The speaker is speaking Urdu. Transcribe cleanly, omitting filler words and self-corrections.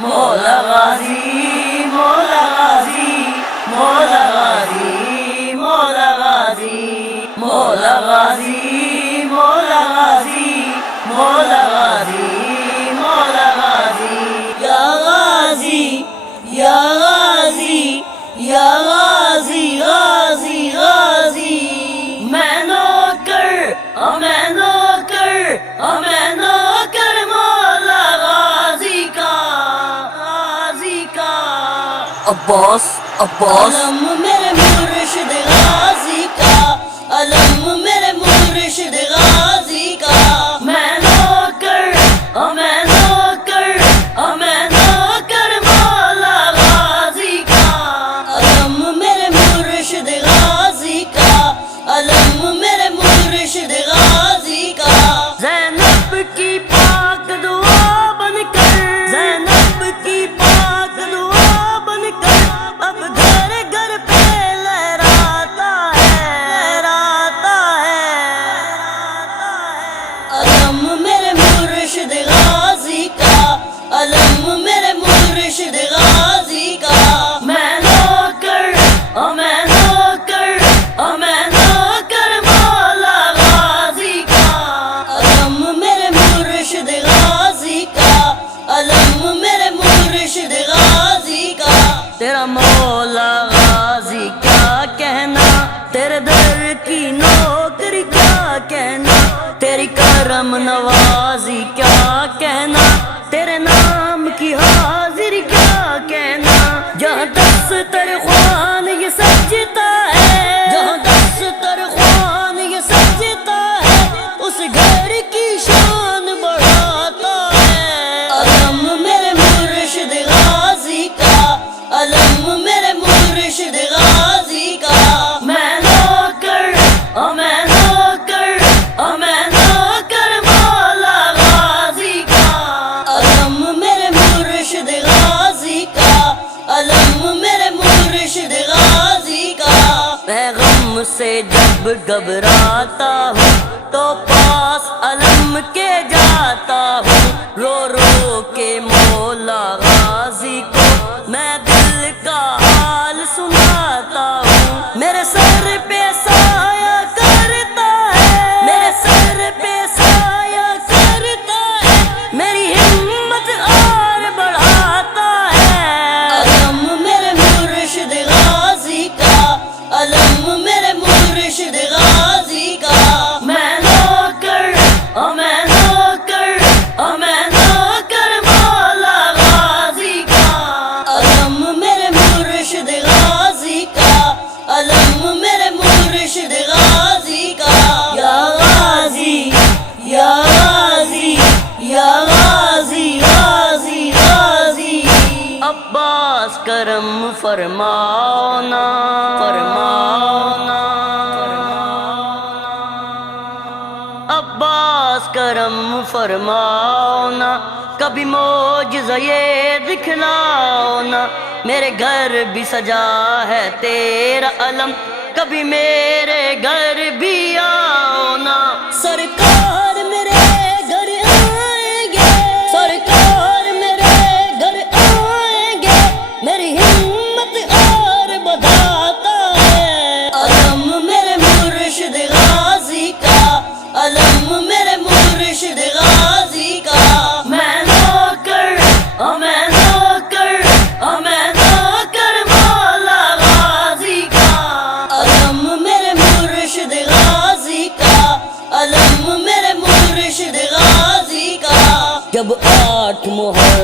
مولا غازی مولا غازی مولا غازی مولا غازی مولا غازی مولا غازی مولا غازی مولا غازی یا غازی یا غازی یا غازی غازی غازی میں نوکر میں نوکر میں نوکر مولا غازی کا عباس عباس علم میرے مرشد غازی کا علم میرے مرشد غازی کا میں نوکر میں نوکر میں نوکر مولا غازی کا علم میرے مرشد غازی کا علم میرے مرشد غازی کا زینب کی پاک دعا بن کر زینب کی پاک دعا بن کر اب گھر گھر پہ لہراتا ہے علم میرے مرشد غازی کا علم میرے مرشد غازی کا میں نوکر میں نوکر میں نوکر مولا غازی کا علم میرے مرشد غازی کا علم میرے مرشد غازی کا تیرا مولا غازی کیا کہنا تیرے در کی نوکری کیا کہنا تیری کرم نوازی کیا کہنا تیرے نام کی حاضری کیا کہنا جہاں دستر خوان یہ سجتا ہے جہاں دستر خوان یہ سجتا ہے اس گھر کی شان بڑھاتا ہے علم میرے مرشد غازی کا علم میرے مرشد غازی کا میں نوکر میں نوکر میں نوکر مولا غازی کا علم میرے مرشد غازی کا علم میرے مرشد غازی کا میں غم سے جب گھبراتا ہوں تو پاس علم کے جاتا ہوں رو رو کے مولا غازی کو میں دل کا حال سناتا ہوں میرے سر پہ سایہ کرتا ہے میرے سر پہ سایہ کرتا ہے میری ہمت اور بڑھاتا ہے علم میرے مرشد غازی کا علم میرے مرشد غازی کا میں نوکر میں نوکر میں نوکر مولا غازی کا علم میرے مرشد غازی کا علم میرے مرشد غازی کا یا غازی یا غازی یا غازی غازی غازی عباس کرم فرمانا فرمانا عباس کرم فرمانا کبھی معجزہ یہ دکھلاؤنا میرے گھر بھی سجا ہے تیرا علم کبھی میرے گھر بھی آؤنا سرکار میرے گھر آئیں گے سرکار میرے گھر آئیں گے میری ہمت اور بڑھاتا ہے علم میرے مرشد غازی کا علم میرے مرشد غازی کا میں نوکر میں نوکر میں نوکر مولا غازی کا علم میرے مرشد غازی کا علم میرے مرشد غازی کا جب 8 محرم